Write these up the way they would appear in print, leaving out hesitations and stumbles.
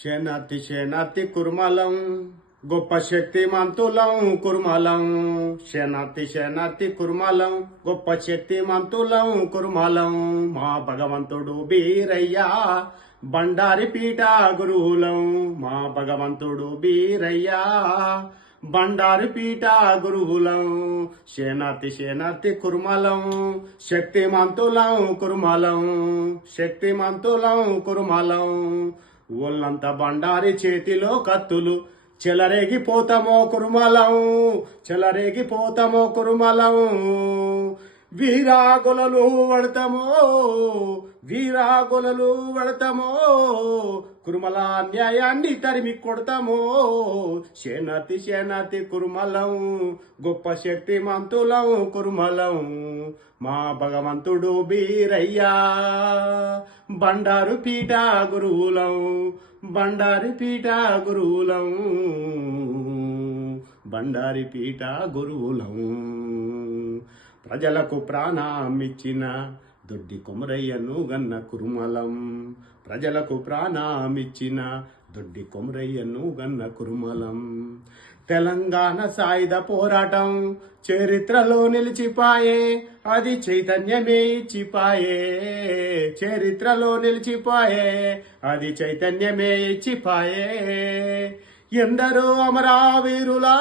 శనాతి శనాతి కుర్మలం గొప్ప శక్తిమంతులం కుర్మలం. శనాతి శనాతి కుర్మలం గొప్ప శక్తిమంతులం కుర్మలం. మా భగవంతుడు బీరయ్యా బండారి పీఠ గురువులం. మా భగవంతుడు బీరయ్యా బండారి పీఠ గురువులం. శనాతి శనాతి కుర్మలం శక్తిమంతులం కుర్మలం. శక్తిమంతులం కుర్మలం. ఒళ్ళంతా బండారి చేతిలో కత్తులు చెలరేగిపోతామో కురుమలం. చెలరేగిపోతామో కురుమలం. వీరాగొలలు వడతామో వీరాగొలలు వడతామో కురుమల న్యాయాన్ని తరిమి కొడతామో. శనాతి శనాతి కురుమలం గొప్ప శక్తిమంతులం కురుమలం. మా భగవంతుడు బీరయ్యా బండారు పీఠ గురువులం. బండారి పీఠ గురువులం. బండారి పీఠ గురువులం. ప్రజలకు ప్రాణమిచ్చిన దొడ్డి కొమరయ్యను గన్న కురుమలం. ప్రజలకు ప్రాణమిచ్చిన దొడ్డి కొమరయ్యను గన్న కురుమలం. తెలంగాణ సాయుధ పోరాటం చరిత్రలో నిలిచిపాయే, అది చైతన్యమే ఇచ్చిపాయే. చరిత్రలో నిలిచిపాయే, అది చైతన్యమే ఇచ్చిపాయే. ఎందరో అమరావీరులా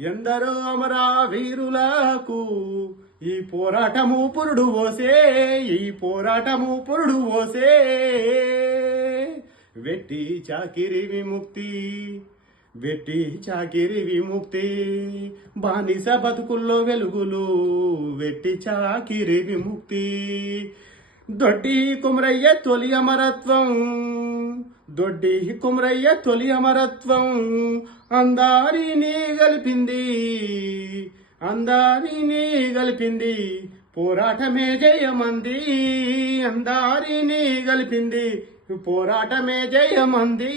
ఎందరో అమరావీరులకు ఈ పోరాటము పురుడు పోసే. ఈ పోరాటము పురుడు పోసే. వెట్టి చాకిరి విముక్తి వెట్టి చాకిరి విముక్తి. బానిస బతుకుల్లో వెలుగులు వెట్టి చాకిరి విముక్తి. దొడ్డి కుమరయ్య తొలి అమరత్వం. దొడ్డి కుమరయ్య తొలి అమరత్వం. అందారిని గలిపింది అందారిని గలిపింది. పోరాటమే జయమంది. అందారిని గలిపింది పోరాటమే జయమంది.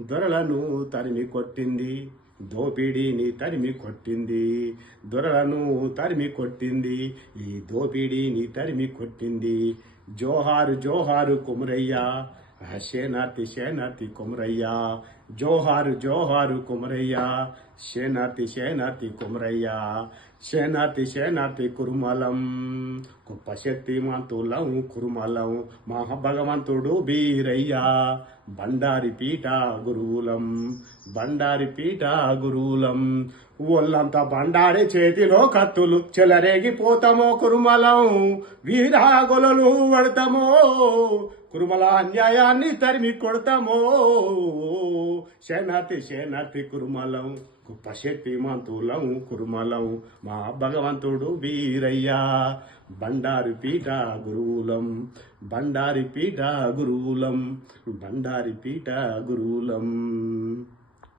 దొరలను తరిమి కొట్టింది, దోపిడీని తరిమి కొట్టింది. దొరలను తరిమి కొట్టింది, ఈ దోపిడీని తరిమి కొట్టింది. జోహారు జోహారు కుమరయ్యా శనాతి శనాతి కుమరయ్యా. జోహారు జోహారు కుమరయ్యా శనాతి శనాతి కుమరయ్యా. శనాతి శనాతి కురుమలం గొప్ప శక్తిమంతులం కురుమలం. మహాభగవంతుడు బీరయ్యా బండారి పీఠ గురువులం. బండారి పీఠ గురువులం. ఒళ్ళంతా బండారి చేతిలో కత్తులు చెలరేగిపోతామో కురుమలం. వీరాగొలలు వడతామో కురుమల అన్యాయాన్ని తరిమి కొడతామో. శనాతి శనాతి కురుమలం గొప్ప శక్తిమంతులం కురుమలం. మా భగవంతుడు బీరయ్యా బండారి పీఠ గురువులం. బండారి పీఠ గురువులం. బండారి పీఠ గురువులం.